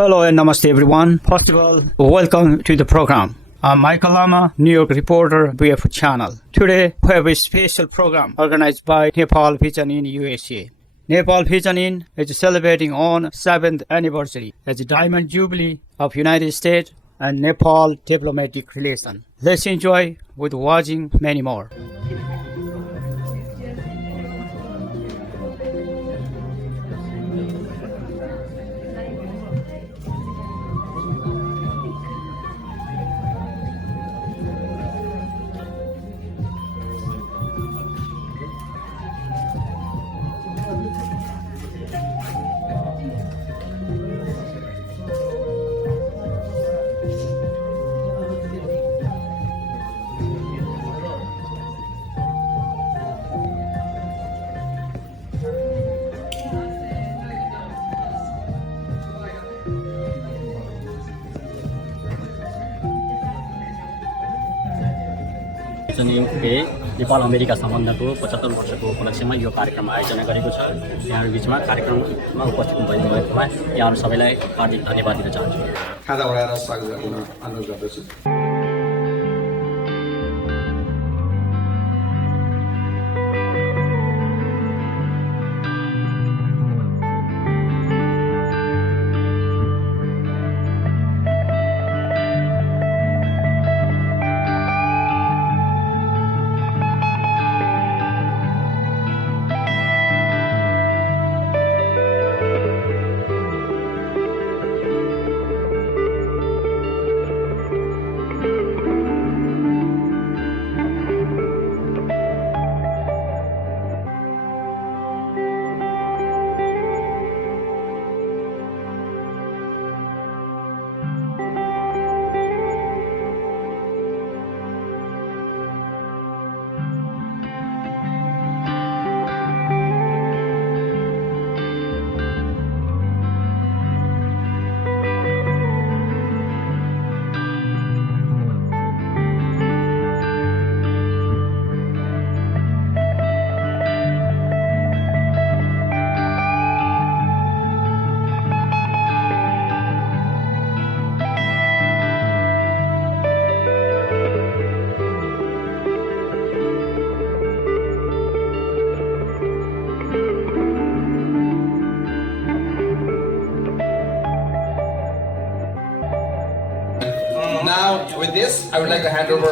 Hello and namaste everyone. First of all, welcome to the program. I'm Michael Lama, New York reporter, BF channel. Today, we have a special program organized by Nepal Vision in USA. Nepal Vision in is celebrating on 7th anniversary as a Diamond Jubilee of United States and Nepal diplomatic relation. Let's enjoy with watching many more. Nepal America सम्बन्धको 75 वर्षको उपलक्ष्यमा यो कार्यक्रम आयोजना गरेको छ। यहाँहरु बीचमा कार्यक्रममा उपस्थित भइदिनुभएकोमा यहाँहरु सबैलाई हार्दिक धन्यवाद दिन चाहन्छु। खाजा बनाएर स्वागत गर्न अनुरोध गर्दछु। Now, with this, I would like to hand over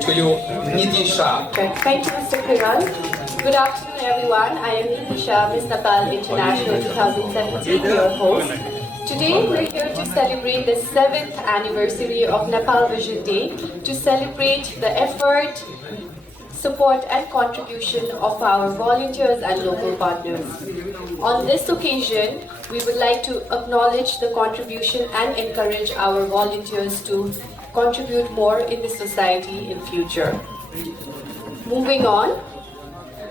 to you, Niti Shah. Thank you, Mr. Kriral. Good afternoon, everyone. I am Niti Shah, Miss Nepal International 2017, your host. Today, we're here to celebrate the 7th anniversary of Nepal Vision Day, to celebrate the effort, support and contribution of our volunteers and local partners. On this occasion, we would like to acknowledge the contribution and encourage our volunteers to contribute more in the society in future. Moving on,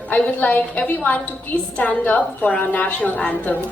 I would like everyone to please stand up for our national anthem.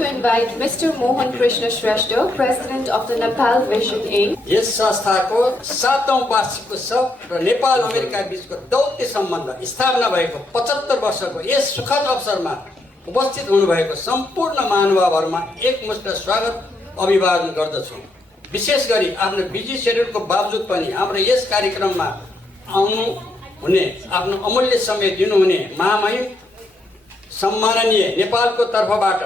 to invite Mr. Mohan Krishna Shrestha, President of the Nepal Vision Inc. यस संस्थाको 7औं वार्षिक उत्सव र Nepal America बीचको दौत्य सम्बन्ध स्थापना भएको 75 वर्षको यस सुखद अवसरमा उपस्थित हुनुभएको सम्पूर्ण महानुभावहरूमा एकमुष्ट स्वागत अभिवादन गर्दछु। विशेष गरी आफ्नो बिजी शेड्युलको बावजुद पनि हाम्रो यस कार्यक्रममा आउनु हुने आफ्नो अमूल्य समय दिनुहुने महामहिम सम्माननीय नेपालको तर्फबाट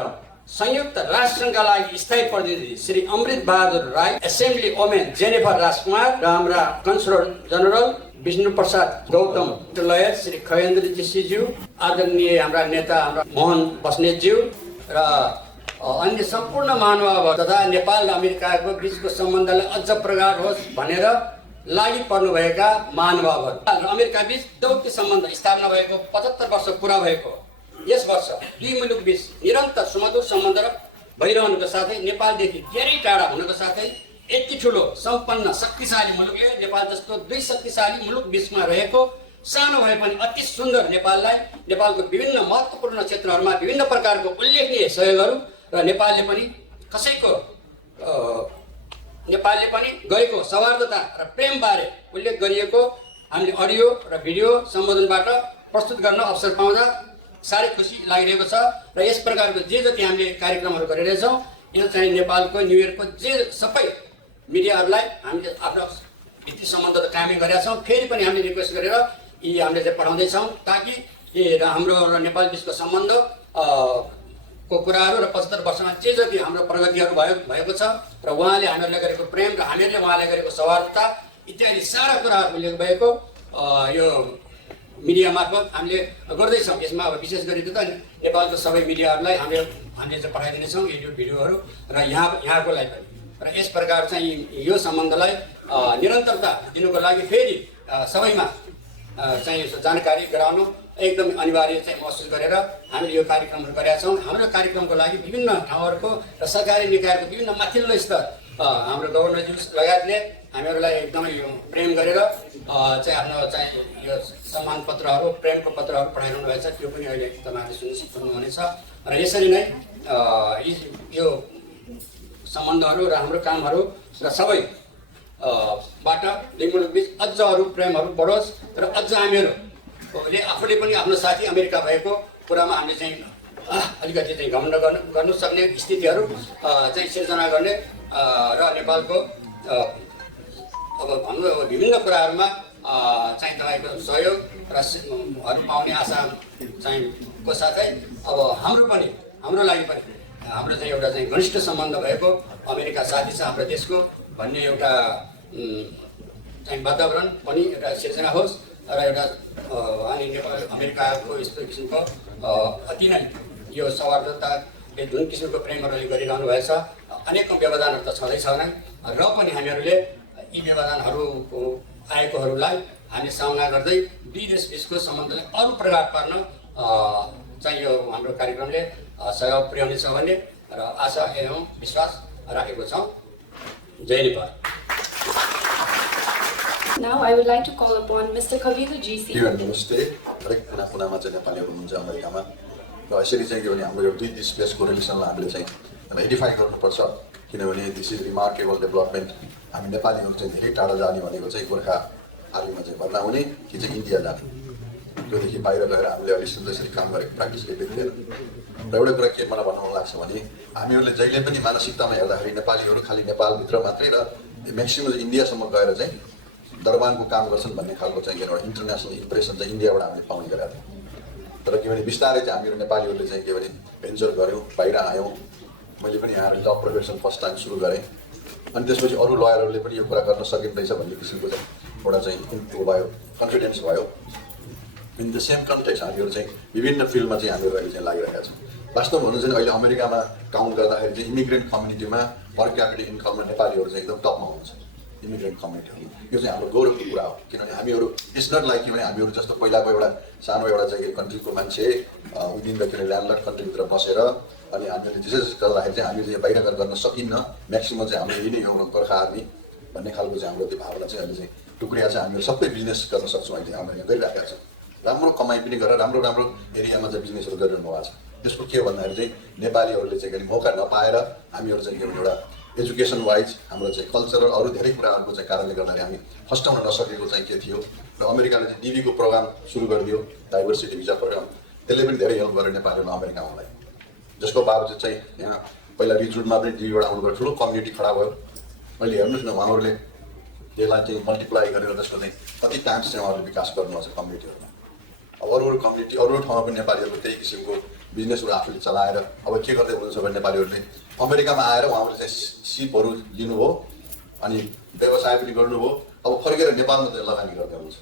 संयुक्त राष्ट्रसङ्घका लागि स्थायी प्रतिनिधि Shri Amrit Bahadur Rai, assembly woman Jennifer Rajkumar र हाम्रा कन्सुलर जनरल विष्णु प्रसाद गौतम लयर, श्री खगेन्द्र जोशीज्यू, आदरणीय हाम्रा नेता हाम्रा मोहन बस्नेतज्यू र अन्य सम्पूर्ण महानुभाव तथा नेपाल र अमेरिकाको बिचको सम्बन्धलाई अझ प्रगाढ होस् भनेर लागि पर्नुभएका महानुभावहरू र अमेरिका बीच दौत्य सम्बन्ध स्थापना भएको 75 वर्ष पुरा भएको यस वर्ष दुई मुलुक बीच निरन्तर सुमधुर सम्बन्ध भइरहनुको साथै नेपालदेखि धेरै टाढा हुनुको साथै यति ठुलो सम्पन्न शक्तिशाली मुलुकले नेपाल जस्तो दुई शक्तिशाली मुलुक बीचमा रहेको सानो भए पनि अति सुन्दर नेपाललाई नेपालको विभिन्न महत्त्वपूर्ण क्षेत्रहरूमा विभिन्न प्रकारको उल्लेखनीय सहयोगहरू र नेपालले पनि गरेको सौहार्दता र प्रेमबारे उल्लेख गरिएको हामीले अडियो र भिडियो सम्बोधनबाट प्रस्तुत गर्न अवसर पाउँदा साह्रै खुसी लागिरहेको छ र यस प्रकारको जे जति हामीले कार्यक्रमहरू गरिरहेछौँ यो चाहिँ नेपालको न्यु इयरको जे सबै मिडियाहरूलाई हामीले आफ्नो भित्री सम्बन्ध त कायमै गरेका छौँ। फेरि पनि हामीले रिक्वेस्ट गरेर यी हामीले चाहिँ पठाउँदैछौँ ताकि हाम्रो र नेपाल बिचको सम्बन्ध को कुराहरू र 75 वर्षमा जे जति हाम्रो प्रगतिहरू भएको छ र उहाँले हामीहरूलाई गरेको प्रेम र हामीहरूले उहाँले गरेको सौहार्दता इत्यादि सारा कुराहरू उल्लेख भएको यो मिडिया मार्फत हामीले गर्दैछौँ। यसमा अब विशेष गरी त नेपालको सबै मिडियाहरूलाई हामीले चाहिँ पठाइदिनेछौँ यो भिडियोहरू र यहाँको लागि पनि र यस प्रकार चाहिँ यो सम्बन्धलाई निरन्तरता दिनुको लागि फेरि सबैमा चाहिँ जानकारी गराउनु एकदम अनिवार्य चाहिँ महसुस गरेर हामीले यो कार्यक्रमहरू गरेका छौँ। हाम्रो कार्यक्रमको लागि विभिन्न ठाउँहरूको र सरकारी निकायहरूको विभिन्न माथिल्लो स्तर हाम्रो गभर्नरज्यू लगायतले हामीहरूलाई एकदमै यो प्रेम गरेर चाहिँ आफ्नो चाहिँ यो सम्मान पत्रहरू प्रेमको पत्रहरू पठाइरहनु भएको छ। त्यो पनि अहिले तपाईँहरूले सुन्नुहुनेछ र यसरी नै यो सम्बन्धहरू र हाम्रो कामहरू र सबै बाट दुई मुलुक बिच अझ अरू प्रेमहरू बढोस् र अझ हामीहरूले आफूले पनि आफ्नो साथी अमेरिका भएको कुरामा हामीले चाहिँ अलिकति चाहिँ घमण्ड गर्नु सक्ने स्थितिहरू चाहिँ सिर्जना गर्ने र नेपालको अब भनौँ अब विभिन्न कुराहरूमा चाहिँ तपाईँको सहयोग र पाउने आशा चाहिँ को साथै अब हाम्रो लागि पनि हाम्रो चाहिँ एउटा चाहिँ घनिष्ठ सम्बन्ध भएको अमेरिका साथी छ हाम्रो देशको भन्ने एउटा चाहिँ वातावरण पनि एउटा सिर्जना होस् र एउटा अनि नेपाल अमेरिकाको यस्तो किसिमको अति नै यो सौहार्दताले जुन किसिमको प्रेमहरूले गरिरहनु भएछ अनेकौँ व्यवधानहरू त छँदैछ नै र पनि हामीहरूले यी व्यवधानहरूको आएकोहरूलाई हामी सामना गर्दै दुई देश बिचको सम्बन्धलाई अरू प्रगाढ पार्न चाहिँ यो हाम्रो कार्यक्रमले सहयोग पुर्याउनेछ भन्ने र आशा एवं विश्वास राखेको छौँ। जय Nepal. Now I would like to call upon Mr. Kavindra GC. नमस्ते। हरेक कुनामा चाहिँ नेपालीहरू हुनुहुन्छ अमेरिकामा र यसरी चाहिँ के भने हाम्रो यो दुई देशको रिलेसनलाई हामीले चाहिँ एडिफाई गर्नुपर्छ किनभने दिस इज रिमार्केबल डेभलपमेन्ट। हामी नेपालीहरू चाहिँ धेरै टाढा जाने भनेको चाहिँ गोर्खा आर्मीमा चाहिँ भर्ना हुने कि चाहिँ इन्डिया जाने त्योदेखि बाहिर गएर हामीले अहिले यसरी काम गरेको प्र्याक्टिस केही थिएन। र एउटा कुरा के मलाई भन्नु मन लाग्छ भने हामीहरूले जहिले पनि मानसिकतामा हेर्दाखेरि नेपालीहरू खालि नेपालभित्र मात्रै र म्याक्सिमम इन्डियासम्म गएर चाहिँ दरबानको काम गर्छन् भन्ने खालको चाहिँ एउटा इन्टरनेसनल इम्प्रेसन चाहिँ इन्डियाबाट हामीले पाउने गरेका थियौँ। तर के भने बिस्तारै चाहिँ हामीहरू नेपालीहरूले चाहिँ के भने भेन्चर गऱ्यौँ, बाहिर आयौँ। मैले पनि यहाँ जब प्रोफेसन फर्स्ट टाइम सुरु गरेँ अनि त्यसपछि अरू लयरहरूले पनि यो कुरा गर्न सकिँदैछ भन्ने किसिमको चाहिँ एउटा चाहिँ इम्प्रुभ भयो, कन्फिडेन्स भयो। इन द सेम कन्टेक्स्ट हामीहरू चाहिँ विभिन्न फिल्डमा चाहिँ हामीहरू अहिले चाहिँ लागिरहेका छौँ। वास्तवमा भन्नु चाहिँ अहिले अमेरिकामा काउन्ट गर्दाखेरि चाहिँ इमिग्रेन्ट कम्युनिटीमा पर क्यापिटल इन्कममा नेपालीहरू चाहिँ एकदम टपमा हुनुहुन्छ। इमिग्रेन्ट कम्युनिटीहरू यो चाहिँ हाम्रो गौरवको कुरा हो किनभने हामीहरू इट्स नट लाइक कि भने हामीहरू जस्तो पहिलाको एउटा सानो एउटा चाहिँ कन्ट्रीको मान्छे विदिन द के अरे ल्यान्डलर्ड कन्ट्रीभित्र बसेर अनि हामीले त्यसै गर्दाखेरि चाहिँ हामीले बाहिर गएर गर्न सकिन्न। म्याक्सिमम चाहिँ हाम्रो यही नै हो गोर्खा आर्मी भन्ने खालको चाहिँ हाम्रो त्यो भावना चाहिँ अहिले चाहिँ टुक्रिया चाहिँ हामीहरू सबै बिजनेस गर्न सक्छौँ अहिले हामीले गरिराखेका छौँ। राम्रो कमाइ पनि गरेर राम्रो एरियामा चाहिँ बिजनेसहरू गरिरहनु भएको छ। त्यसको के भन्दाखेरि चाहिँ नेपालीहरूले चाहिँ के मौका नपाएर हामीहरू चाहिँ के भने एउटा एजुकेसन वाइज हाम्रो चाहिँ कल्चरल अरू धेरै कुराहरूको चाहिँ कारणले गर्दाखेरि हामी फस्टाउन नसकेको चाहिँ के थियो र अमेरिकाले चाहिँ डिबीको प्रोग्राम सुरु गरिदियो डाइभर्सिटी भिजा प्रोग्राम त्यसले पनि धेरै हेल्प गर्यो नेपालीहरूलाई अमेरिका आउनलाई जसको बावजुद चाहिँ यहाँ पहिला रिक्रुटमा पनि डिबीबाट आउनुभयो ठुलो कम्युनिटी खडा भयो अहिले हेर्नुहोस् न उहाँहरूले त्यसलाई चाहिँ मल्टिप्लाई गरेर त्यसको चाहिँ कति टाइम्स चाहिँ उहाँहरूले विकास गर्नुहुन्छ कम्युनिटीहरूमा अब अरू कम्युनिटी अरू ठाउँमा पनि नेपालीहरूको त्यही किसिमको बिजनेसहरू आफूले चलाएर अब के गर्दै हुनुहुन्छ भने नेपालीहरूले अमेरिकामा आएर उहाँहरूले चाहिँ सिपहरू लिनुभयो अनि व्यवसाय पनि गर्नुभयो अब फर्केर नेपालमा चाहिँ लगानी गर्दै हुनुहुन्छ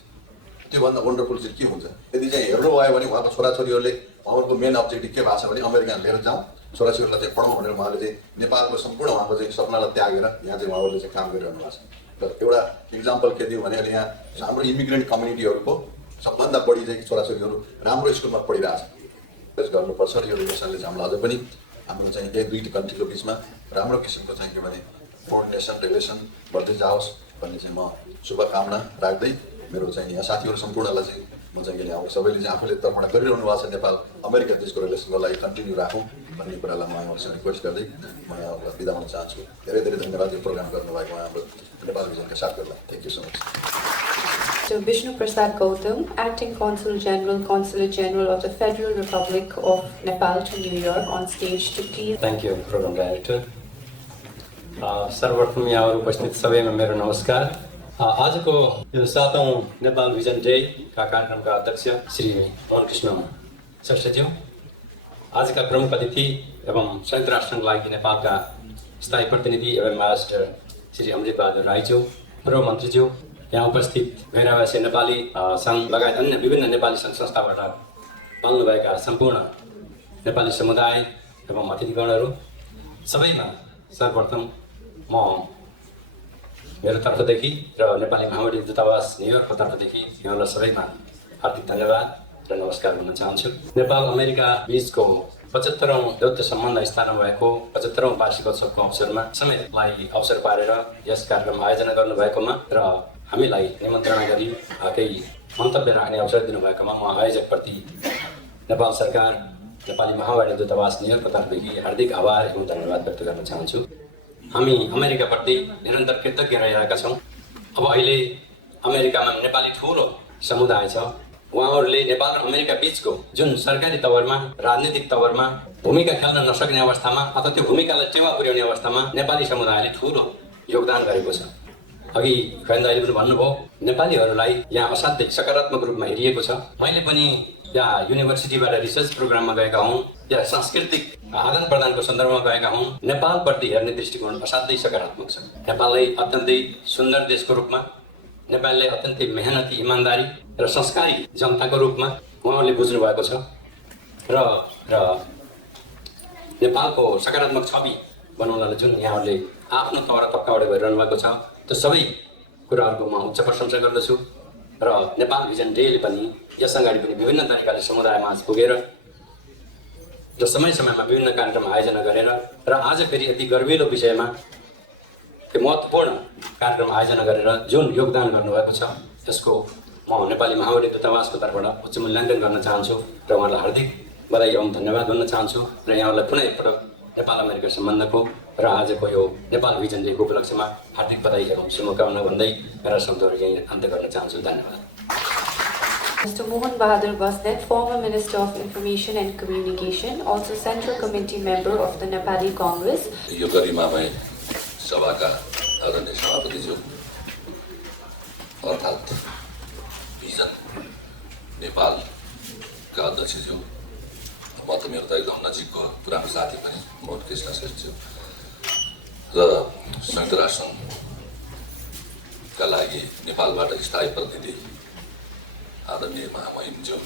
त्योभन्दा वन्डरफुल चाहिँ के हुन्छ यदि चाहिँ हेर्नुभयो भने उहाँको छोराछोरीहरूले उहाँहरूको मेन अब्जेक्टिभ के भएको छ भने अमेरिका लिएर जाउँ छोराछोरीलाई चाहिँ पढाउँ भनेर उहाँले चाहिँ नेपालको सम्पूर्ण उहाँको चाहिँ सपनालाई त्यागेर यहाँ चाहिँ उहाँहरूले चाहिँ काम गरिरहनु भएको छ र एउटा इक्जाम्पल के दिउँ भने अहिले यहाँ हाम्रो इमिग्रेन्ट कम्युनिटीहरूको सबभन्दा बढी चाहिँ छोराछोरीहरू राम्रो स्कुलमा पढिरहेको छ गर्नुपर्छ र यो रिलेसनले चाहिँ हामीलाई अझ पनि हाम्रो चाहिँ यही दुई कन्ट्रीको बिचमा राम्रो किसिमको चाहिँ के भने कोअर्डिनेसन रिलेसन बढ्दै जाओस् भन्ने चाहिँ म शुभकामना राख्दै मेरो चाहिँ यहाँ साथीहरू सम्पूर्णलाई चाहिँ म चाहिँ के अब सबैले चाहिँ आफूले तर्पणा गरिरहनु भएको छ नेपाल अमेरिका देशको रिलेसनको लागि कन्टिन्यू राखौँ भन्ने कुरालाई म यहाँहरूसँग रिक्वेस्ट गर्दै म यहाँहरूलाई बिदा हुन चाहन्छु धेरै धेरै धन्यवाद यो प्रोग्राम गर्नुभएको हाम्रो नेपाल भिजनका साथीहरूलाई thank you so much So Vishnu Prasad Gautam, Acting Consul General, Consulate General of the Federal Republic of Nepal to New York on stage to please. Thank you, Program Director. सर्वप्रथम यहाँ उपस्थित सबैमा मेरो नमस्कार। आजको यो 7औं नेपाल भिजन डे का कार्यक्रमका अध्यक्ष श्री मोहन कृष्ण श्रेष्ठज्यू, आजका प्रमुख अतिथि एवं संयुक्त राष्ट्रका लागि नेपालका स्थायी प्रतिनिधि एवं एम्बेसडर श्री अमृत बहादुर राईज्यू, पूर्व मन्त्रीज्यू, यहाँ उपस्थित गैरावासी नेपाली सङ्घ लगायत अन्य विभिन्न नेपाली सङ्घ संस्थाबाट पाल्नुभएका सम्पूर्ण नेपाली समुदाय एवं अतिथिगणहरू सबैमा सर्वप्रथम म मेरो तर्फदेखि र नेपाली महामण्डल दूतावास न्युयोर्कको तर्फदेखि यहाँलाई सबैमा हार्दिक धन्यवाद र नमस्कार भन्न चाहन्छु। नेपाल अमेरिका बीचको 75औं दौत्य सम्बन्ध स्थापना भएको 75औं वार्षिकोत्सवको अवसरमा समेतलाई अवसर पारेर यस कार्यक्रम आयोजना गर्नुभएकोमा र हामीलाई निमन्त्रणा गरी केही मन्तव्य राख्ने अवसर दिनुभएकोमा म आयोजकप्रति नेपाल सरकार नेपाली महावाणी दूतावास न्युयोर्कको तर्फदेखि हार्दिक आभार एवं धन्यवाद व्यक्त गर्न चाहन्छु। हामी अमेरिकाप्रति निरन्तर कृतज्ञ रहिरहेका छौँ। अब अहिले अमेरिकामा नेपाली ठुलो समुदाय छ। उहाँहरूले नेपाल र अमेरिका बीचको जुन सरकारी तवरमा राजनीतिक तवरमा भूमिका खेल्न नसक्ने अवस्थामा अथवा त्यो भूमिकालाई टेवा पुर्याउने अवस्थामा नेपाली समुदायले ठुलो योगदान गरेको छ। अघि खैन दाइले पनि भन्नुभयो नेपालीहरूलाई यहाँ असाध्यै सकारात्मक रूपमा हेरिएको छ। मैले पनि यहाँ युनिभर्सिटीबाट रिसर्च प्रोग्राममा गएका हुँ, या सांस्कृतिक आदान प्रदानको सन्दर्भमा गएका हुँ। नेपालप्रति हेर्ने दृष्टिकोण असाध्यै सकारात्मक छ। नेपाललाई अत्यन्तै सुन्दर देशको रूपमा, नेपालले अत्यन्तै मेहनती इमान्दारी र संस्कारी जनताको रूपमा उहाँहरूले बुझ्नु भएको छ र नेपालको सकारात्मक छवि बनाउनलाई जुन यहाँहरूले आफ्नो तवर तब्काबाट गरिरहनु भएको छ त्यो सबै कुराहरूको म उच्च प्रशंसा गर्दछु र नेपाल भिजन डेले पनि यस अगाडि पनि विभिन्न तरिकाले समुदायमा पुगेर र समय समयमा विभिन्न कार्यक्रम आयोजना गरेर र आज फेरि यति गर्विलो विषयमा महत्त्वपूर्ण कार्यक्रम आयोजना गरेर जुन योगदान गर्नुभएको छ त्यसको म नेपाली महावाणी दूतावासको तर्फबाट उच्च मूल्याङ्कन गर्न चाहन्छु र उहाँलाई हार्दिक बधाई एवं धन्यवाद भन्न चाहन्छु र यहाँहरूलाई पुनः एकपटक नेपाल अमेरिका सम्बन्धको र आजको यो नेपाल भिजन डेको उपलक्ष्यमा हार्दिक बधाई एवं शुभकामना भन्दै मेरा शब्दहरू यहीँ अन्त्य गर्न चाहन्छु। धन्यवाद। Mr. Mohan Bahadur Vasnet, former Minister of Information and Communication, also Central Committee member of the Nepali Congress. यो गरिमामय सभाका आदरणीय सभापतिज्यू अर्थात् भिजन नेपालका अध्यक्षज्यू, म त मेरो त एकदम नजिकको पुरानो साथी पनि मोहन कृष्ण श्रेष्ठज्यू र संयुक्त राष्ट्रका लागि नेपालबाट स्थायी प्रतिनिधि आदरणीय महामहिमज्यू,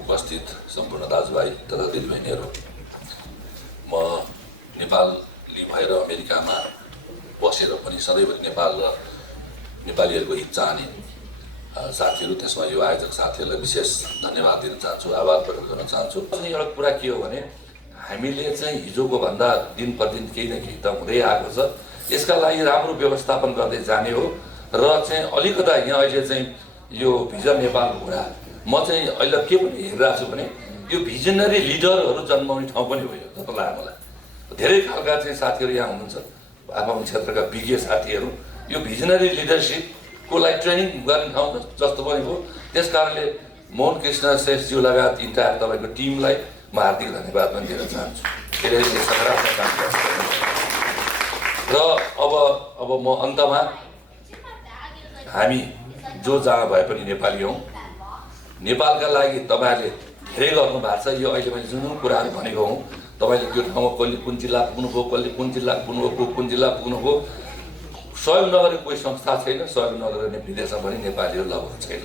उपस्थित सम्पूर्ण दाजुभाइ तथा दिदीबहिनीहरू, म नेपाली भएर अमेरिकामा बसेर पनि सधैँभरि नेपाल र नेपालीहरूको हित चाहने साथीहरू, त्यसमा यो आयोजक साथीहरूलाई विशेष धन्यवाद दिन चाहन्छु, आभार प्रकट गर्न चाहन्छु। एउटा कुरा के हो भने हामीले चाहिँ हिजोको भन्दा दिन प्रतिदिन केही न केही त हुँदै आएको छ। यसका लागि राम्रो व्यवस्थापन गर्दै जाने हो र चाहिँ अलिकता यहाँ अहिले चाहिँ यो भिजन नेपालको कुरा म चाहिँ अहिले के पनि हेरिरहेको छु भने यो भिजनरी लिडरहरू जन्माउने ठाउँ पनि हो यो, जस्तो लाग्यो मलाई। धेरै खालका चाहिँ साथीहरू यहाँ हुनुहुन्छ, आफ्नो क्षेत्रका विज्ञ साथीहरू। यो भिजनरी लिडरसिपको लागि ट्रेनिङ गर्ने ठाउँ जस्तो पनि हो। त्यस कारणले मोहन कृष्ण श्रेष्ठज्यू लगायत इन्टायर तपाईँको टिमलाई म हार्दिक धन्यवाद पनि दिन चाहन्छु। धेरै सकारात्मक काम गर्छ। र अब म अन्तमा हामी जो जहाँ भए पनि नेपाली हौँ, नेपालका लागि तपाईँहरूले धेरै गर्नुभएको छ। यो अहिले मैले जुन कुराहरू भनेको हुँ, तपाईँले त्यो ठाउँमा कसले कुन जिल्ला पुग्नुभयो, कसले कुन जिल्ला पुग्नुभयो, कुन जिल्ला पुग्नुभयो, सहयोग नगरेको कोही संस्था छैन, सहयोग नगरेको विदेशमा पनि नेपालीहरू लगभग छैन।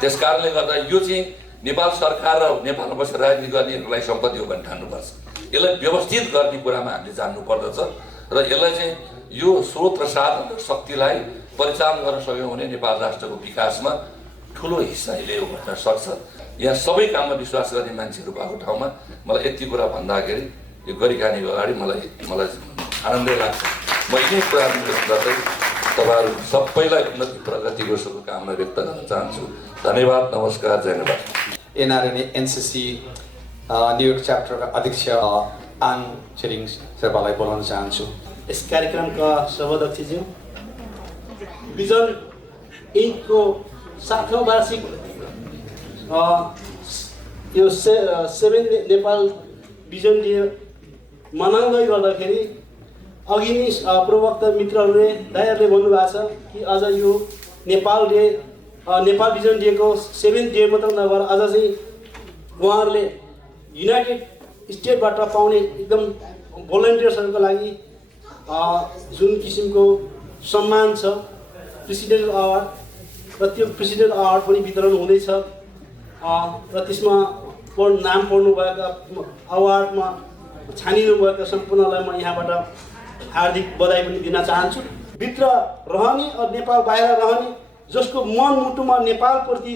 त्यस कारणले गर्दा यो चाहिँ नेपाल सरकार र नेपालमा बसेर राजनीति गर्नेहरूलाई सम्पत्ति हो भने ठान्नुपर्छ। यसलाई व्यवस्थित गर्ने कुरामा हामीले जान्नु पर्दछ र यसलाई चाहिँ यो स्रोत र साधन र शक्तिलाई परिचालन गर्न सक्यौँ भने नेपाल राष्ट्रको विकासमा ठुलो हिस्सा लियो भन्न सक्छ। यहाँ सबै काममा विश्वास गर्ने मान्छेहरू भएको ठाउँमा मलाई यति कुरा भन्दाखेरि यो गरिखानेको अगाडि मलाई आनन्दै लाग्छ। म यही कुराहरू गर्दै तपाईँहरू सबैलाई उन्नति प्रगतिको शुभकामना व्यक्त गर्न चाहन्छु। धन्यवाद, नमस्कार, जय नेपाल। एनआरएनए एनसिसी न्युयोर्क च्याप्टरका अध्यक्ष आङ छिरिङ शेर्पालाई बोलाउन चाहन्छु। यस कार्यक्रमका सभाध्यक्षज्यू, भिजन इन्कको 7औं वार्षिक यो 7 नेपाल भिजन डे मनाउँदै गर्दाखेरि अघि नै प्रवक्ता मित्रहरूले दाइहरूले भन्नुभएको छ कि अझ यो नेपाल भिजन डेको 7th डे मात्र नभएर अझ चाहिँ उहाँहरूले युनाइटेड स्टेटबाट पाउने एकदम भोलिन्टियर्सहरूको लागि जुन किसिमको सम्मान छ प्रेसिडेन्ट अवार्ड, र त्यो प्रेसिडेन्ट अवार्ड पनि वितरण हुँदैछ। र त्यसमा नाम पढ्नुभएका अवार्डमा छानिनुभएका सम्पूर्णलाई म यहाँबाट हार्दिक बधाई पनि दिन चाहन्छु। भित्र रहने नेपाल बाहिर रहने जसको मनमुटुमा नेपालप्रति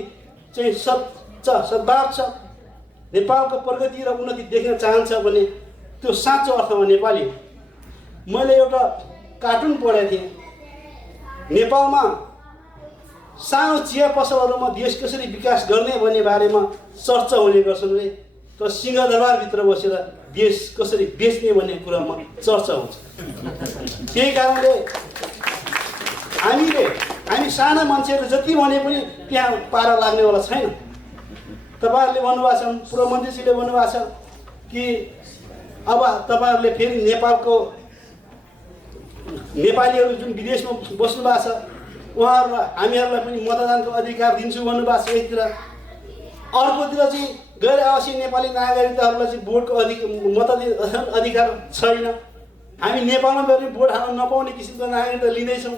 चाहिँ सद्भाव छ, नेपालको प्रगति र उन्नति देख्न चाहन्छ भने त्यो साँचो अर्थमा नेपाली हो। मैले एउटा कार्टुन पढेको थिएँ। नेपालमा सानो चिया पसलहरूमा देश कसरी विकास गर्ने भन्ने बारेमा चर्चा हुने गर्छन् रे, तर सिंहदरबारभित्र बसेर देश कसरी बेच्ने भन्ने कुरामा चर्चा हुन्छ। त्यही कारणले हामी साना मान्छेहरू जति भने पनि त्यहाँ पारा लाग्नेवाला छैन। तपाईँहरूले भन्नुभएको छ, पूर्वमन्त्रीजीले भन्नुभएको छ कि अब तपाईँहरूले फेरि नेपालीहरू जुन विदेशमा बस्नु भएको छ उहाँहरूलाई हामीहरूलाई पनि मतदानको अधिकार दिन्छु भन्नुभएको छ एकतिर। अर्कोतिर चाहिँ गैर आवासीय नेपाली नागरिकहरूलाई चाहिँ भोटको मतदान अधिकार छैन। हामी नेपालमा गएर भोट हाल्न नपाउने किसिमको नागरिकता लिँदैछौँ।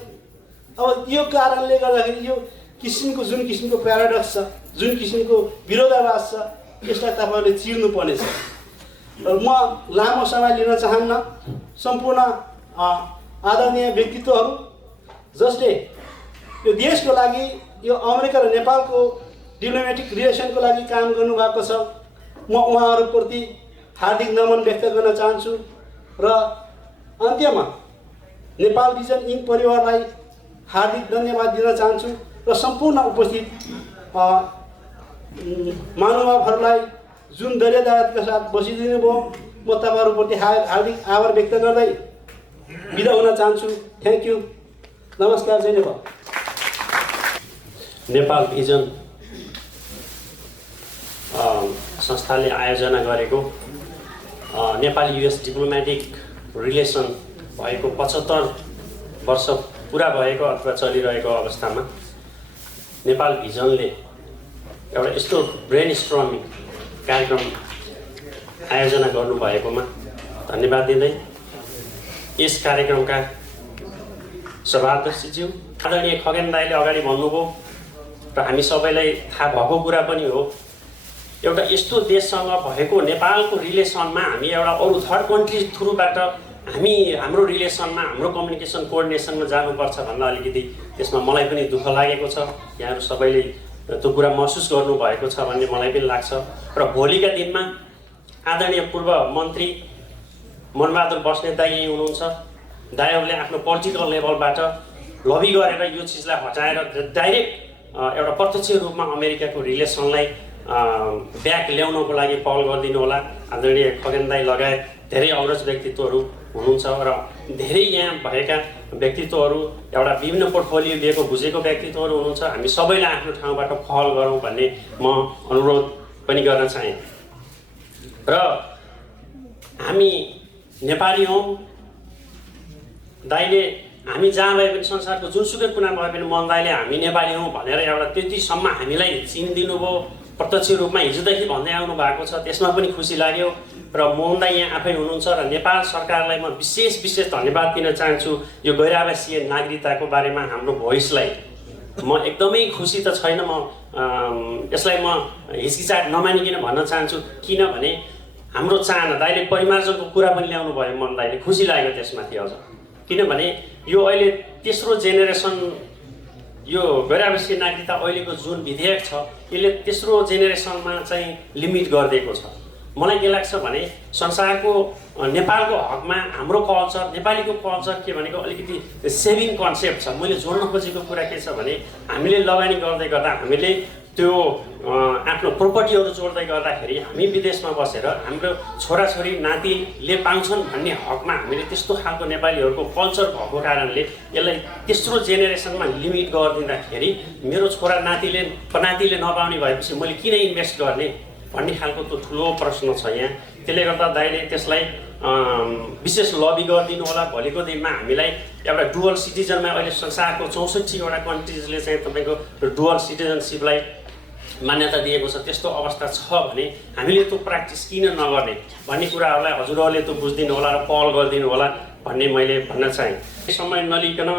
अब यो कारणले गर्दाखेरि यो जुन किसिमको प्याराडक्स छ, जुन किसिमको विरोधाभास छ, यसलाई तपाईँहरूले चिर्नु पर्नेछ। म लामो समय लिन चाहन्न। सम्पूर्ण आदरणीय व्यक्तित्वहरू जसले यो देशको लागि, यो अमेरिका र नेपालको डिप्लोमेटिक रिलेसनको लागि काम गर्नुभएको छ, म उहाँहरूप्रति हार्दिक नमन व्यक्त गर्न चाहन्छु। र अन्त्यमा नेपाल भिजन इन्क परिवारलाई हार्दिक धन्यवाद दिन चाहन्छु र सम्पूर्ण उपस्थित महानुभावहरूलाई जुन धैर्यदायकका साथ बसिदिनु भयो, म तपाईँहरूप्रति हार्दिक आभार व्यक्त गर्दै बिदा हुन चाहन्छु। थ्याङ्क यू, नमस्कार, जय नेपाल। नेपाल भिजन संस्थाले आयोजना गरेको नेपाल युएस डिप्लोमेटिक रिलेसन भएको 75 वर्ष पुरा भएको अथवा चलिरहेको अवस्थामा नेपाल भिजनले एउटा यस्तो ब्रेन स्ट्रमिङ कार्यक्रम आयोजना गर्नुभएकोमा धन्यवाद दिँदै यस कार्यक्रमका सभाध्यक्षज्यू आदरणीय खगेन दाइले अगाडि भन्नुभयो र हामी सबैलाई थाहा भएको कुरा पनि हो, एउटा यस्तो देशसँग भएको नेपालको रिलेसनमा हामी एउटा अरू थर्ड कन्ट्री थ्रुबाट हाम्रो रिलेसनमा हाम्रो कम्युनिकेसन कोअर्डिनेसनमा जानुपर्छ भन्दा अलिकति त्यसमा मलाई पनि दुःख लागेको छ। यहाँहरू सबैले त्यो कुरा महसुस गर्नुभएको छ भन्ने मलाई पनि लाग्छ। र भोलिका दिनमा आदरणीय पूर्व मन्त्री मनबहादुर बस्नेत दाइ यहीँ हुनुहुन्छ। दाइहरूले आफ्नो पोलिटिकल लेभलबाट लबी गरेर यो चिजलाई हटाएर डाइरेक्ट एउटा प्रत्यक्ष रूपमा अमेरिकाको रिलेसनलाई ब्याग ल्याउनको लागि पहल गरिदिनु होला। आदरणीय खगेन दाई लगायत धेरै अग्रज व्यक्तित्वहरू हुनुहुन्छ र धेरै यहाँ भएका व्यक्तित्वहरू एउटा विभिन्न पोर्टफोलियो लिएको बुझेको व्यक्तित्वहरू हुनुहुन्छ। हामी सबैलाई आफ्नो ठाउँबाट पहल गरौँ भन्ने म अनुरोध पनि गर्न चाहे। र हामी नेपाली हौँ, दाइले हामी जहाँ भए पनि संसारको जुनसुकै कुनामा भए पनि मोहन दाइले हामी नेपाली हौँ भनेर एउटा त्यतिसम्म हामीलाई चिनिदिनु भयो, प्रत्यक्ष रूपमा हिजोदेखि भन्दै आउनु भएको छ, त्यसमा पनि खुसी लाग्यो। र मोहन दाइ यहाँ आफै हुनुहुन्छ र नेपाल सरकारलाई म विशेष धन्यवाद दिन चाहन्छु। यो गैर-आवासीय नागरिकताको बारेमा हाम्रो भोइसलाई म एकदमै खुसी त छैन, म यसलाई म हिचकिचाट नमानिकन भन्न चाहन्छु। किनभने हाम्रो चाहना, दाइले परिमार्जनको कुरा पनि ल्याउनु भयो, मोहन दाइले खुसी लाग्यो त्यसमाथि अझ। किनभने यो अहिले तेस्रो जेनेरेसन, यो गैर-आवासीय नागरिकता अहिलेको जुन विधेयक छ यसले तेस्रो जेनेरेसनमा चाहिँ लिमिट गरिदिएको छ। मलाई के लाग्छ भने संसारको नेपालको हकमा हाम्रो कल्चर, नेपालीको कल्चर के भनेको अलिकति सेभिङ कन्सेप्ट छ। मैले जोड्न खोजेको कुरा के छ भने हामीले लगानी गर्दै गर्दा, हामीले त्यो आफ्नो प्रोपर्टीहरू जोड्दै गर्दाखेरि हामी विदेशमा बसेर हाम्रो छोराछोरी नातिले पाउँछन् भन्ने हकमा हामीले त्यस्तो खालको नेपालीहरूको कल्चर भएको कारणले यसलाई तेस्रो जेनेरेसनमा लिमिट गरिदिँदाखेरि मेरो छोरा नातिले नपाउने भएपछि मैले किन इन्भेस्ट गर्ने भन्ने खालको त्यो ठुलो प्रश्न छ यहाँ। त्यसले गर्दा दाइले त्यसलाई विशेष लबी गरिदिनु होला। भोलिको दिनमा हामीलाई एउटा डुअल सिटिजनमा अहिले संसारको 64वटा कन्ट्रिजले चाहिँ तपाईँको डुअल सिटिजनसिपलाई मान्यता दिएको छ। त्यस्तो अवस्था छ भने हामीले त्यो प्र्याक्टिस किन नगर्ने भन्ने कुराहरूलाई हजुरहरूले त्यो बुझिदिनु होला र पहल गरिदिनु होला भन्ने मैले भन्न चाहेँ। समय नलिकन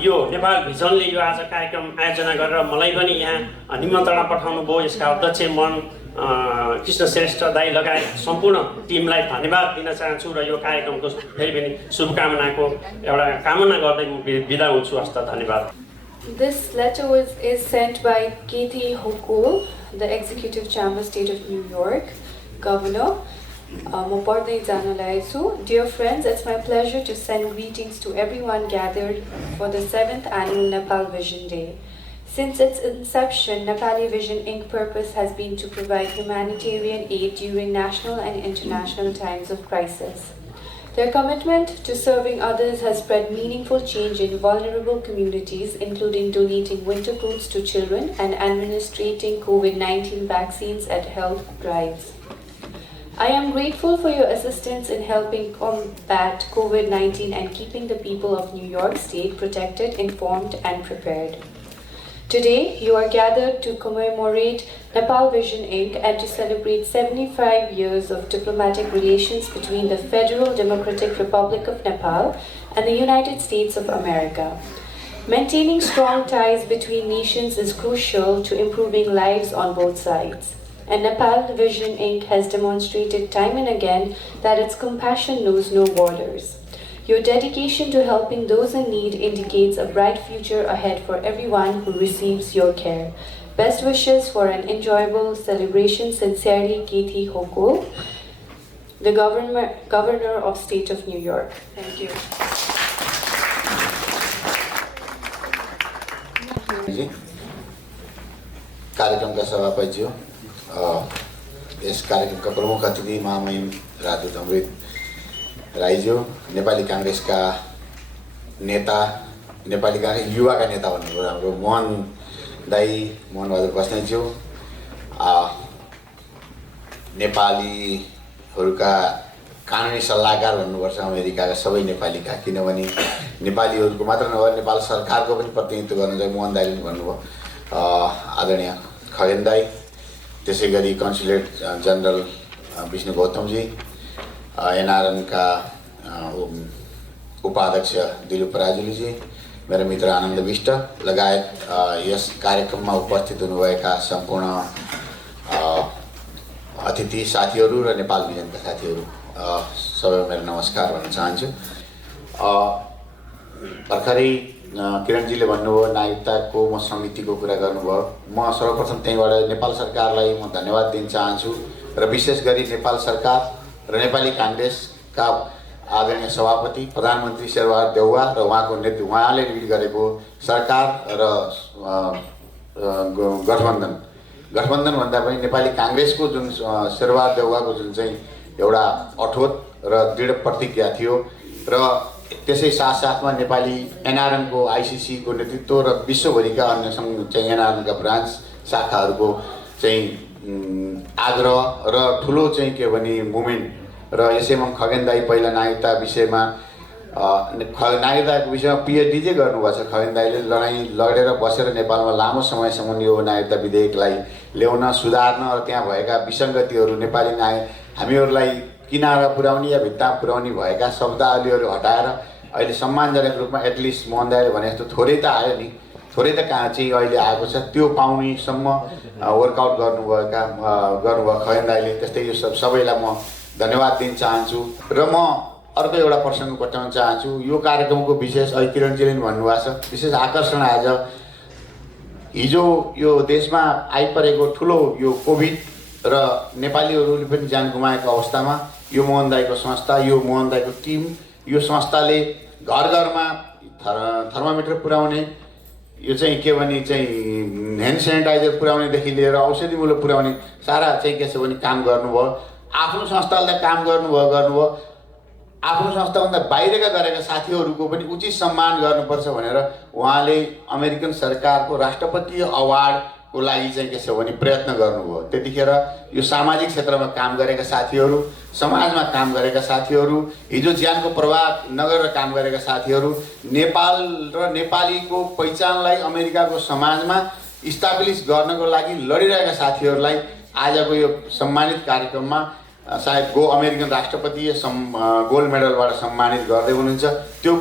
यो नेपाल भिजनले यो आज कार्यक्रम आयोजना गरेर मलाई पनि यहाँ निमन्त्रणा पठाउनु भयो। यसका अध्यक्ष मन कृष्ण श्रेष्ठ दाई लगायत सम्पूर्ण टिमलाई धन्यवाद दिन चाहन्छु र यो कार्यक्रमको फेरि पनि शुभकामनाको एउटा कामना गर्दै म बिदा हुन्छु। हस्त धन्यवाद। This letter is sent by Kathy Hochul, the Executive Chamber, State of New York, Governor. Dear friends, it's my pleasure to send greetings to everyone gathered for the 7th Annual Nepal Vision Day. Since its inception, Nepali Vision Inc. purpose has been to provide humanitarian aid during national and international times of crisis. Their commitment to serving others has spread meaningful change in vulnerable communities, including donating winter clothes to children and administering COVID-19 vaccines at health drives. I am grateful for your assistance in helping combat COVID-19 and keeping the people of New York State protected, informed, and prepared. Today, you are gathered to commemorate Nepal Vision Inc. and to celebrate 75 years of diplomatic relations between the Federal Democratic Republic of Nepal and the United States of America. Maintaining strong ties between nations is crucial to improving lives on both sides. And Nepal Vision Inc. has demonstrated time and again that its compassion knows no borders. Your dedication to helping those in need indicates a bright future ahead for everyone who receives your care. Best wishes for an enjoyable celebration. Sincerely, Kathy Hochul, the Governor of State of New York. Thank you. कार्यक्रमका सभापतिज्यू, यस कार्यक्रमका प्रमुख अतिथि महामहिम राजदूत अमृत राईज्यू, नेपाली काङ्ग्रेसका नेता, नेपाली काङ्ग्रेस युवाका नेता भन्नुभयो हाम्रो मोहन दाई, मोहनबहादुर बस्नेतज्यू, नेपालीहरूका कानुनी सल्लाहकार भन्नुपर्छ अमेरिकाका सबै नेपालीका, किनभने नेपालीहरूको मात्र नभएर नेपाल सरकारको पनि प्रतिनिधित्व गर्न चाहिँ मोहन दाईले भन्नुभयो। आदरणीय खगेन दाई, त्यसै गरी कन्सुलेट जनरल विष्णु गौतमजी, एनआरएनका उपाध्यक्ष दिलीप पराजुलीजी, मेरो मित्र आनन्द विष्ट लगायत यस कार्यक्रममा उपस्थित हुनुभएका सम्पूर्ण अतिथि साथीहरू र नेपाल भिजनका साथीहरू सबैलाई मेरो नमस्कार भन्न चाहन्छु। भर्खरै किरणजीले भन्नुभयो नागरिकताको म समितिको कुरा गर्नुभयो। म सर्वप्रथम त्यहीँबाट नेपाल सरकारलाई म धन्यवाद दिन चाहन्छु र विशेष गरी नेपाल सरकार र नेपाली काङ्ग्रेसका आदरणीय सभापति प्रधानमन्त्री शेरबहादुर देउवा र उहाँले लिड गरेको सरकार र गठबन्धन गठबन्धनभन्दा पनि नेपाली काङ्ग्रेसको जुन शेरबहादुर देउवाको जुन चाहिँ एउटा अठोट र दृढ प्रतिज्ञा थियो र त्यसै साथसाथमा नेपाली एनआरएनको आइसिसीको नेतृत्व र विश्वभरिका अन्य चाहिँ एनआरएनका ब्रान्च शाखाहरूको चाहिँ आग्रह र ठुलो चाहिँ के भने मुभमेन्ट र यसैमा खगेन दाई पहिला नागरिकता विषयमा नागरिकताको विषयमा पिएचडी चाहिँ गर्नुभएको छ खगेन दाईले लडाइँ लडेर बसेर नेपालमा लामो समयसम्म यो नागरिकता विधेयकलाई ल्याउन सुधार्न र त्यहाँ भएका विसङ्गतिहरू नेपाली हामीहरूलाई किनारा पुर्याउने या भित्ता पुर्याउने भएका शब्दावलीहरू हटाएर अहिले सम्मानजनक रूपमा एटलिस्ट मोहन दाईले भने जस्तो थोरै त आयो नि थोरै त कहाँ चाहिँ अहिले आएको छ त्यो पाउनेसम्म वर्कआउट गर्नुभयो खगेन दाईले। त्यस्तै यो सबैलाई म धन्यवाद दिन चाहन्छु र म अर्को एउटा प्रसङ्ग कोट्याउन चाहन्छु। यो कार्यक्रमको विशेष अहिले किरणजीले भन्नुभएको छ विशेष आकर्षण आज हिजो यो देशमा आइपरेको ठुलो यो कोभिड र नेपालीहरूले पनि ज्यान गुमाएको अवस्थामा यो मोहन दाईको संस्था यो मोहन दाईको टिम यो संस्थाले घर घरमा थर्मामिटर पुर्याउने यो चाहिँ के भने चाहिँ ह्यान्ड सेनिटाइजर पुर्याउनेदेखि लिएर औषधि मूल्य पुर्याउने सारा चाहिँ के छ भने काम गर्नुभयो। आफ्नो संस्थालाई काम गर्नुभयो आफ्नो संस्थाभन्दा बाहिरका गरेका साथीहरूको पनि उचित सम्मान गर्नुपर्छ भनेर उहाँले अमेरिकन सरकारको राष्ट्रपतीय अवार्डको लागि चाहिँ के छ भने प्रयत्न गर्नुभयो। त्यतिखेर यो सामाजिक क्षेत्रमा काम गरेका साथीहरू समाजमा काम गरेका साथीहरू हिजो ज्यानको प्रभाव नगरेर काम गरेका साथीहरू नेपाल र नेपालीको पहिचानलाई अमेरिकाको समाजमा इस्टाब्लिस गर्नको लागि लडिरहेका साथीहरूलाई आजको यो सम्मानित कार्यक्रममा सायद अमेरिकन राष्ट्रपतीय गोल्ड मेडलबाट सम्मानित गर्दै हुनुहुन्छ। त्यो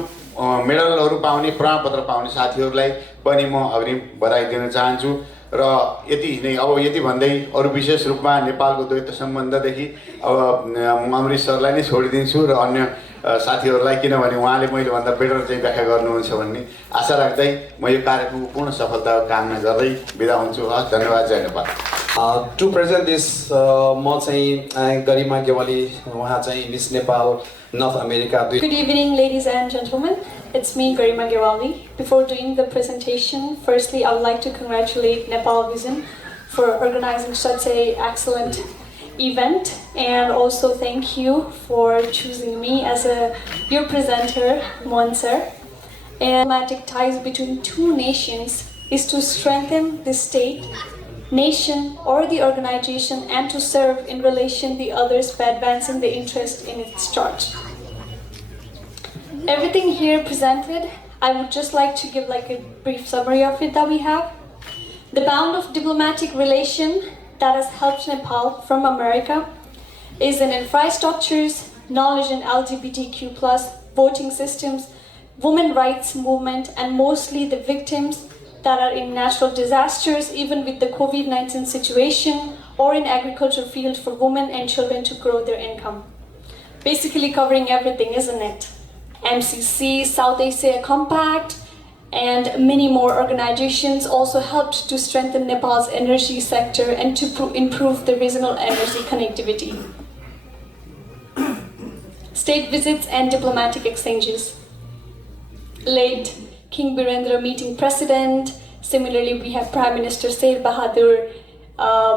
मेडलहरू पाउने प्रमाणपत्र पाउने साथीहरूलाई पनि म अग्रिम बधाई दिन चाहन्छु र यति नै अब यति भन्दै अरू विशेष रूपमा नेपालको द्वैत सम्बन्धदेखि अब अमृत सरलाई नै छोडिदिन्छु र अन्य साथीहरूलाई किनभने उहाँले मैले भन्दा बेटर चाहिँ व्याख्या गर्नुहुन्छ भन्ने आशा राख्दै म यो कार्यक्रमको पूर्ण सफलताको कामना गर्दै बिदा हुन्छु। हस्, धन्यवाद। जय नेपाल। To present this, म चाहिँ गरिमा गेवाली उहाँ चाहिँ miss Nepal north America. Good evening, ladies and gentlemen. It's me, Garima Gewali. Before doing the presentation, firstly, I would like to congratulate Nepal Vision for organizing such an excellent event, and also thank you for choosing me as your presenter, Mohan sir. And diplomatic ties between two nations is to strengthen the state, nation, or the organization, and to serve in relation the others for advancing the interest in its charge. Everything here presented, I would just like to give like a brief summary of it that we have. The bound of diplomatic relation that has helped Nepal from America is in infrastructures, knowledge in LGBTQ+, voting systems, women rights movement, and mostly the victims that are in natural disasters, even with the COVID-19 situation, or in agriculture field for women and children to grow their income. Basically covering everything, isn't it? MCC, South Asia Compact, and many more organizations also helped to strengthen Nepal's energy sector and to improve the regional energy connectivity. State visits and diplomatic exchanges. Late King Birendra meeting president. Similarly, we have Prime Minister Syed Bahadur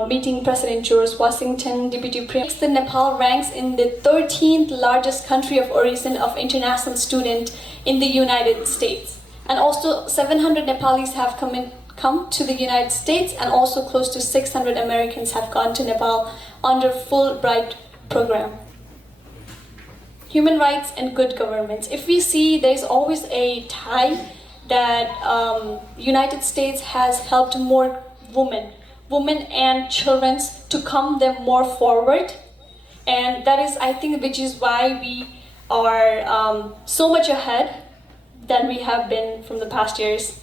meeting President George Washington, Deputy Prime Minister. Nepal ranks in the 13th largest country of origin of international student in the United States. And also 700 Nepalis have come to the United States, and also close to 600 Americans have gone to Nepal under Fulbright program. Human rights and good governance. If we see, there's always a tie that United States has helped more women and children to come them more forward, and that is, I think, which is why we are so much ahead than we have been from the past years.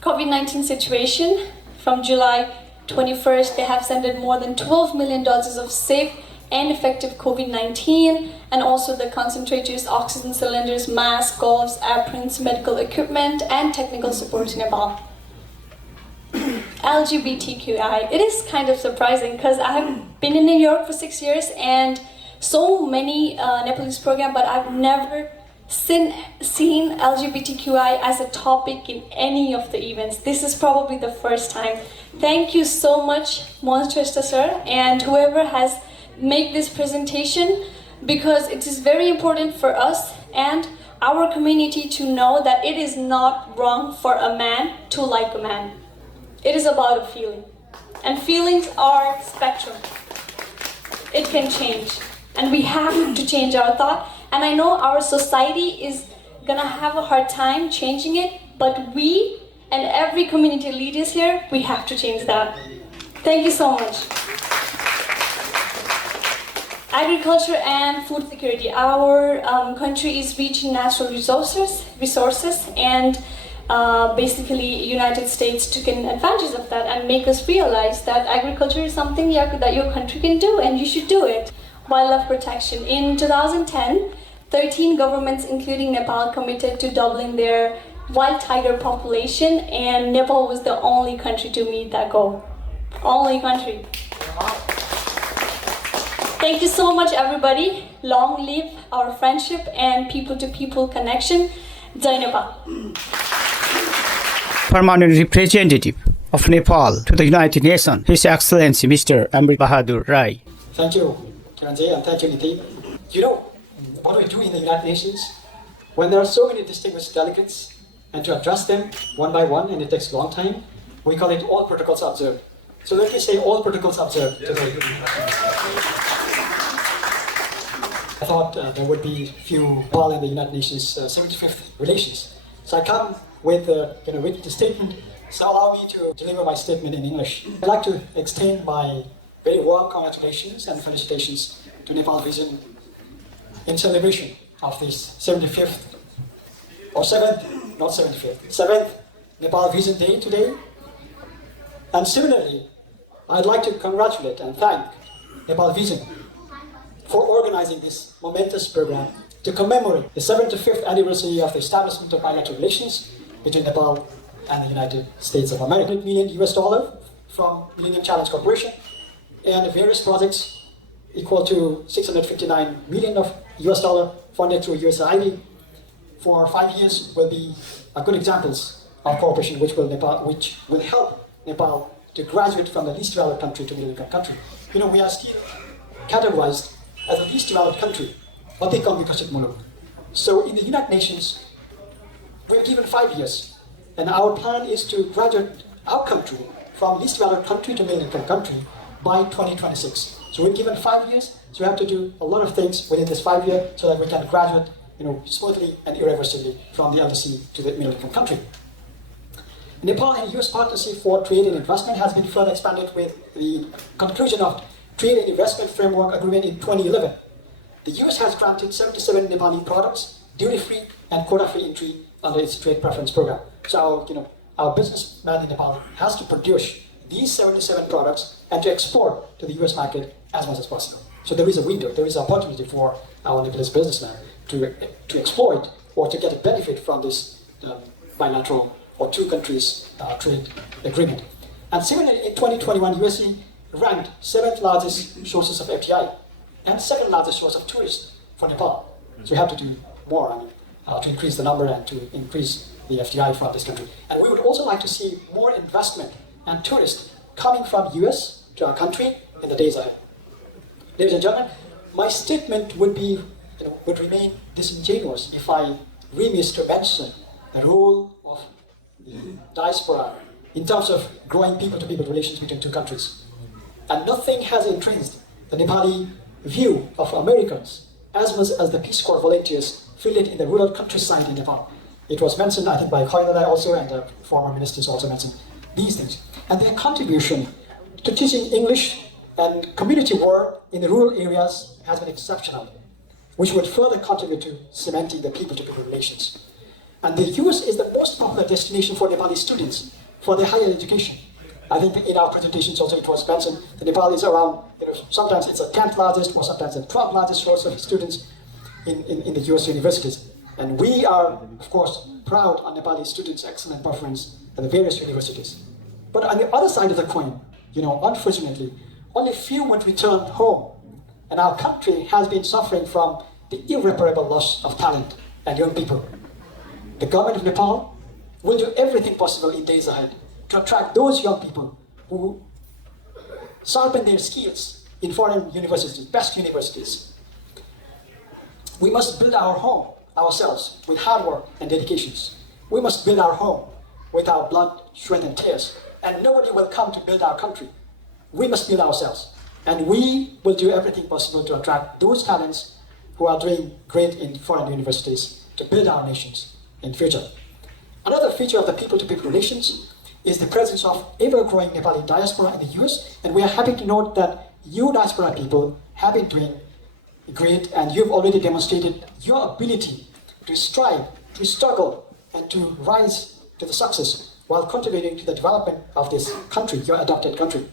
COVID-19 situation, from July 21st, they have sent more than $12 million of safe and effective COVID-19, and also the concentrators, oxygen cylinders, masks, gloves, aprons, medical equipment, and technical support to Nepal. LGBTQI. It is kind of surprising because I have been in New York for 6 years and so many Nepalese programs, but I've never seen LGBTQI as a topic in any of the events. This is probably the first time. Thank you so much, Monstresta sir, and whoever has made this presentation, because it is very important for us and our community to know that it is not wrong for a man to like a man. It is about a feeling. And feelings are spectrum. It can change. And we have to change our thought. And I know our society is gonna have a hard time changing it, but we and every community leaders here, we have to change that. Thank you so much. Agriculture and food security. Our country is rich in natural resources, and basically United States took an advantage of that and make us realize that agriculture is something that your country can do and you should do it. Wildlife protection. In 2010, 13 governments, including Nepal, committed to doubling their wild tiger population, and Nepal was the only country to meet that goal. Only country. Thank you so much, everybody. Long live our friendship and people-to-people connection. Jai Nepal. Permanent representative of Nepal to the United Nations, His Excellency Mr. Amrit Bahadur Rai. Thank you, Kiranjay, and thank you, Niti. You know, what we do in the United Nations, when there are so many distinguished delegates, and to address them one by one, and it takes a long time, we call it all protocols observed. So let me say all protocols observed today. I thought there would be few Nepal in the United Nations 75th relations. So I come with with the statement. So allow me to deliver my statement in English. I'd like to extend my very warm congratulations and felicitations to Nepal Vision in celebration of this 75th or 7th, not 75th, 7th Nepal Vision Day today. And similarly, I'd like to congratulate and thank Nepal Vision for organizing this momentous program to commemorate the 75th anniversary of the establishment of bilateral relations between Nepal and the United States of America. $100 million from Millennium Challenge Corporation and various projects equal to $659 million of US dollar funded through USAID for 5 years will be good examples of cooperation which will help Nepal to graduate from the least developed country to middle income country. You know, we are still categorized as a least developed country, so in the United Nations, we're given 5 years, and our plan is to graduate our country from least developed country to middle income country by 2026. So we're given 5 years, so we have to do a lot of things within this 5 years so that we can graduate, smoothly and irreversibly from the LDC to the middle income country. Nepal and US partnership for trade and investment has been further expanded with the conclusion of Trade and Investment Framework Agreement in 2011. The US has granted 77 Nepali products duty-free and quota-free entry under its trade preference program. So our businessman in Nepal has to produce these 77 products and to export to the US market as much as possible. So there is a window, there is an opportunity for our Nepalese businessmen to exploit or to get a benefit from this bilateral or two countries trade agreement. And similarly, in 2021, USC ranked 7th largest sources of FDI and 2nd largest source of tourists for Nepal. So we have to do more to increase the number and to increase the FDI for this country. And we would also like to see more investment and tourists coming from US to our country in the days ahead. Ladies and gentlemen, my statement would remain disingenuous if I remiss to mention the role of the diaspora in terms of growing people-to-people relations between two countries. And nothing has increased the Nepali view of Americans as much as the Peace Corps volunteers feel it in the rural countryside in Nepal. It was mentioned, I think, by Khoinalai also, and the former ministers also mentioned these things. And their contribution to teaching English and community work in the rural areas has been exceptional, which would further contribute to cementing the people-to-people relations. And the US is the most popular destination for Nepali students for their higher education. I think in our presentations also it was mentioned that Nepal is around, sometimes it's the 10th largest or sometimes the 12th largest source of students in the US universities. And we are, of course, proud on Nepali students' excellent performance at the various universities. But on the other side of the coin, unfortunately, only few would return home. And our country has been suffering from the irreparable loss of talent and young people. The government of Nepal will do everything possible in days ahead to attract those young people who sharpen their skills in foreign universities, best universities. We must build our home ourselves with hard work and dedications. We must build our home with our blood, sweat, and tears. And nobody will come to build our country. We must build ourselves. And we will do everything possible to attract those talents who are doing great in foreign universities to build our nations in future. Another feature of the people-to-people relations is the presence of ever-growing Nepali diaspora in the US, and we are happy to note that you diaspora people have been doing great, and you've already demonstrated your ability to strive, to struggle, and to rise to the success while contributing to the development of this country, your adopted country.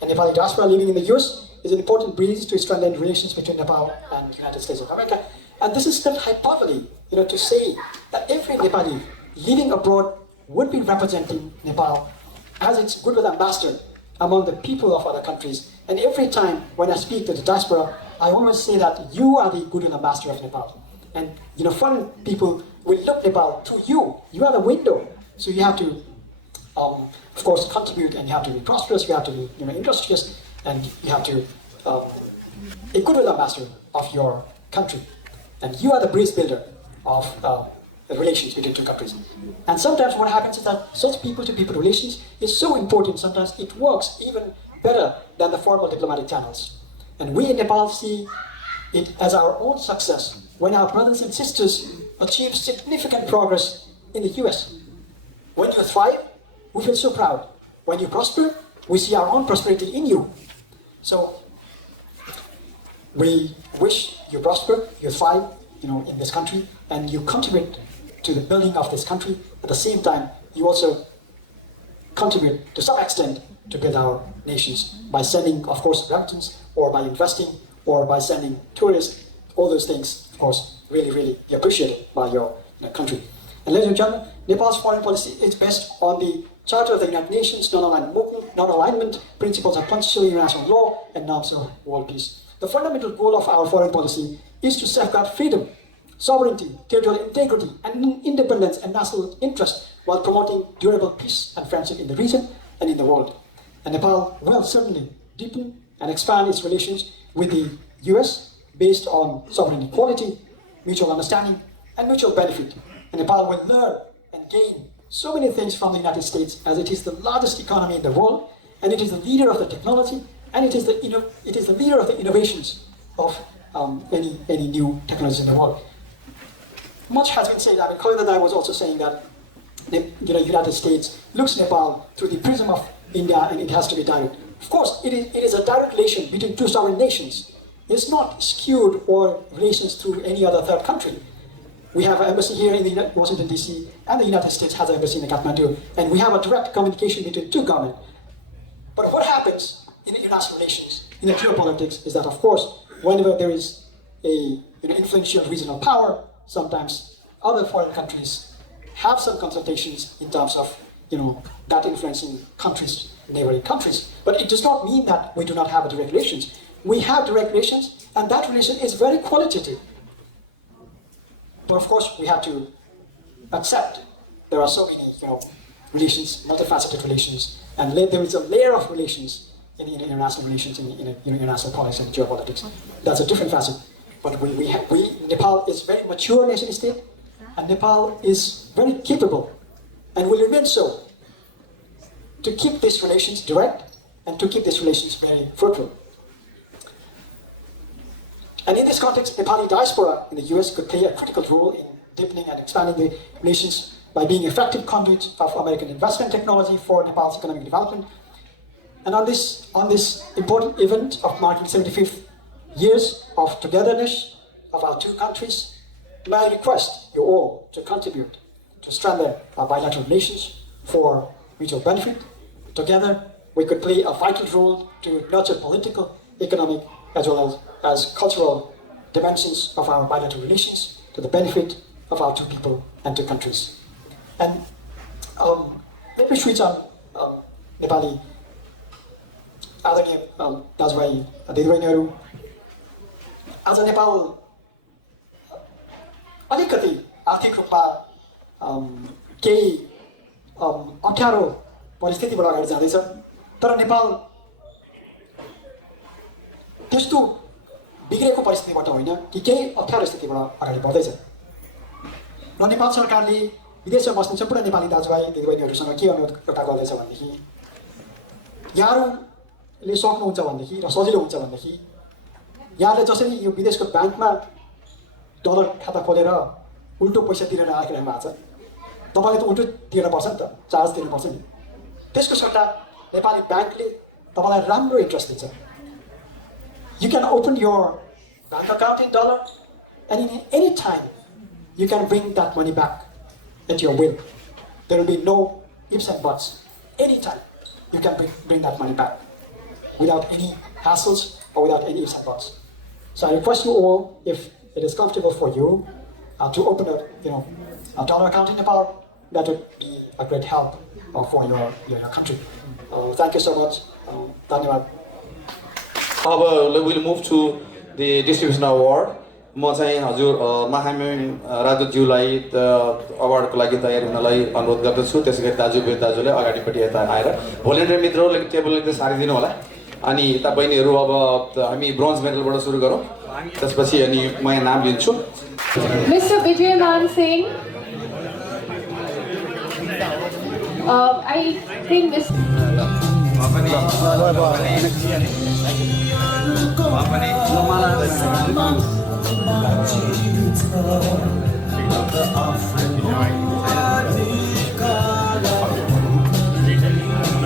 And Nepali diaspora living in the US is an important bridge to strengthen relations between Nepal and the United States of America. And this is not hyperbole, to say that every Nepali living abroad would be representing Nepal as its goodwill ambassador among the people of other countries. And every time when I speak to the diaspora, I always say that you are the goodwill ambassador of Nepal. And foreign people will look Nepal through you. You are the window. So you have to, of course, contribute, and you have to be prosperous, you have to be industrious, and you have to a goodwill ambassador of your country. And you are the bridge builder of the relations between two countries. And sometimes what happens is that such people-to-people relations is so important, sometimes it works even better than the formal diplomatic channels. And we in Nepal see it as our own success when our brothers and sisters achieve significant progress in the US. When you thrive, we feel so proud. When you prosper, we see our own prosperity in you. So we wish you prosper, you thrive, in this country, and you contribute to the building of this country. At the same time, you also contribute to some extent to build our nations by sending, of course, remittances, or by investing, or by sending tourists. All those things, of course, really, really appreciated by your country. And ladies and gentlemen, Nepal's foreign policy is based on the Charter of the United Nations, non-alignment, principles of constitutional international law, and norms of world peace. The fundamental goal of our foreign policy is to safeguard freedom, sovereignty, territorial integrity, and independence and national interest while promoting durable peace and friendship in the region and in the world. And Nepal will certainly deepen and expand its relations with the US based on sovereign equality, mutual understanding, and mutual benefit. And Nepal will learn and gain so many things from the United States, as it is the largest economy in the world, and it is the leader of the technology, and it is the leader of the innovations of any new technologies in the world. Much has been said. Khalid was also saying that the United States looks Nepal through the prism of India, and it has to be direct. Of course, it is a direct relation between two sovereign nations. It's not skewed or relations through any other third country. We have an embassy here in Washington, D.C., and the United States has an embassy in Kathmandu, and we have a direct communication between two governments. But what happens in international relations, in the geopolitics, is that, of course, whenever there is a influential regional power, sometimes other foreign countries have some consultations in terms of that influencing countries, neighboring countries. But it does not mean that we do not have a direct relations. We have direct relations, and that relation is very qualitative. But of course, we have to accept there are so many relations, multifaceted relations, and there is a layer of relations in international relations, in international politics and geopolitics. That's a different facet. But Nepal is a very mature nation state, and Nepal is very capable, and will remain so, to keep these relations direct and to keep these relations very fruitful. And in this context, Nepali diaspora in the US could play a critical role in deepening and expanding the relations by being effective conduits of American investment technology for Nepal's economic development. And on this important event of marking 75th years of togetherness of our two countries, may I request you all to contribute to strengthen our bilateral relations for mutual benefit. Together, we could play a vital role to nurture political, economic, as well as cultural dimensions of our bilateral relations to the benefit of our two people and two countries. And let me switch on Nepali. आदरणीय दाजुभाइ दिदीबहिनीहरू, आज नेपाल अलिकति आर्थिक रूपमा केही अप्ठ्यारो परिस्थितिबाट अगाडि जाँदैछ, तर नेपाल त्यस्तो बिग्रेको परिस्थितिबाट होइन कि केही अप्ठ्यारो स्थितिबाट अगाडि बढ्दैछ। र नेपाल सरकारले विदेशमा बस्ने सम्पूर्ण नेपाली दाजुभाइ दिदीबहिनीहरूसँग के अनुरोध एउटा गर्दैछ भनेदेखि, यहाँहरूले सक्नुहुन्छ भनेदेखि र सजिलो हुन्छ भनेदेखि यहाँले जसरी यो विदेशको ब्याङ्कमा डलर खाता खोलेर उल्टो पैसा तिरेर आइरहेको भएको छ, तपाईँले त उल्टो तिर्न पर्छ नि त, चार्ज तिर्नुपर्छ नि। त्यसको सट्टा नेपाली ब्याङ्कले तपाईँलाई राम्रो इन्ट्रेस्ट दिन्छ। You can open your bank account in dollar, and in any time you can bring that money back at your will. There will be no ifs and buts. Anytime you can bring that money back without any hassles or without any ifs and buts. So I request you all, if it is comfortable for you, to open a dollar account in Nepal. That would be a great help for your country. Thank you so much. Dhanyawad. We'll move to the distribution award. म चाहिँ हजुर महामहिम राजदूतज्यूलाई अवार्डको लागि तयार हुनलाई अनुरोध गर्दछु। त्यसै गरी दाजुले अगाडिपट्टि यता आएर भोलिन्टियर मित्रहरूले टेबल एकदम सारिदिनु होला। अनि यता बहिनीहरू अब हामी ब्रोन्ज मेडलबाट सुरु गरौँ, त्यसपछि अनि म यहाँ नाम लिन्छु। Mr. Vijayman Singh, I think this.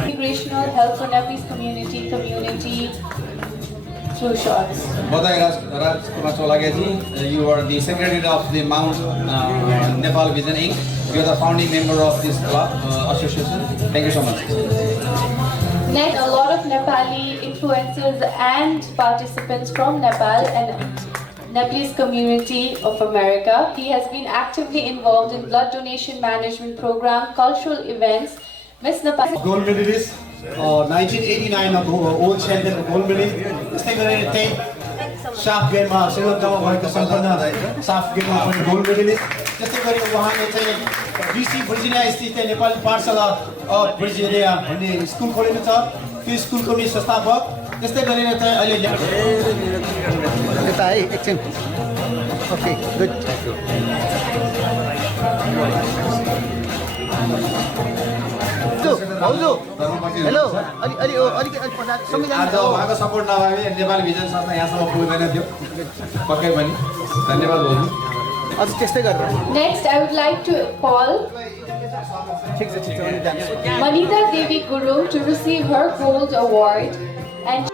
Inspirational help for Nepalese community through shots. Rajkumar Cholagaji, you are the secretary of the Mount Nepal Vision Inc. You are the founding member of this club association. Thank you so much. Next, a lot of Nepali influencers and participants from Nepal and Nepalese community of America. He has been actively involved in blood donation management program, cultural events. Miss Nepal. Gold medalist, 1989 of world champion gold medalist. Stay गरेर चाहिँ साफ गेममा श्रीलङ्कामा भएको सम्पन्न साफ गेममा पनि gold medallist. त्यस्तै गरी उहाँले चाहिँ BC भर्जिनिया स्थित नेपाली पाठशाला भर्जिनिया भन्ने स्कुल खोलेको छ, त्यो स्कुलको पनि संस्थापक। त्यस्तै गरेर चाहिँ अहिले यता है एकछिन। Okay good. हेलो उहाँको सपोर्ट नभए नेपाली भिजन संस्था यहाँसम्म पुग्दैन थियो पक्कै पनि। धन्यवाद भाउजू। अझ त्यस्तै गरेर Next, I would like to call Manita Devi Guru to receive her gold award and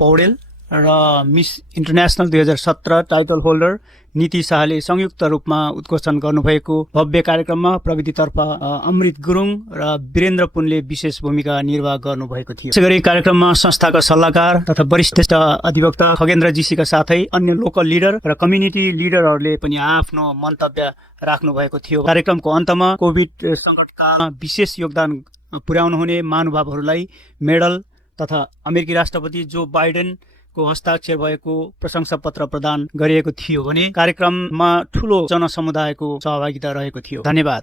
Paudel र मिस इन्टरनेसनल 2017 टाइटल होल्डर नीति शाहले संयुक्त रूपमा उद्घोषण गर्नुभएको भव्य कार्यक्रममा प्रविधितर्फ अमृत गुरुङ र वीरेन्द्र पुनले विशेष भूमिका निर्वाह गर्नुभएको थियो। यसैगरी कार्यक्रममा संस्थाका सल्लाहकार तथा वरिष्ठ अधिवक्ता खगेन्द्र जीसीका साथै अन्य लोकल लिडर र कम्युनिटी लिडरहरूले पनि आफ्नो मन्तव्य राख्नु भएको थियो। कार्यक्रमको अन्तमा कोभिड सङ्कटकालमा विशेष योगदान पुर्याउनु हुने महानुभावहरूलाई मेडल तथा अमेरिकी राष्ट्रपति जो बाइडेन को हस्ताक्षर भएको प्रशंसा पत्र प्रदान गरिएको थियो भने कार्यक्रममा ठूलो जनसमुदायको सहभागिता रहेको थियो। धन्यवाद।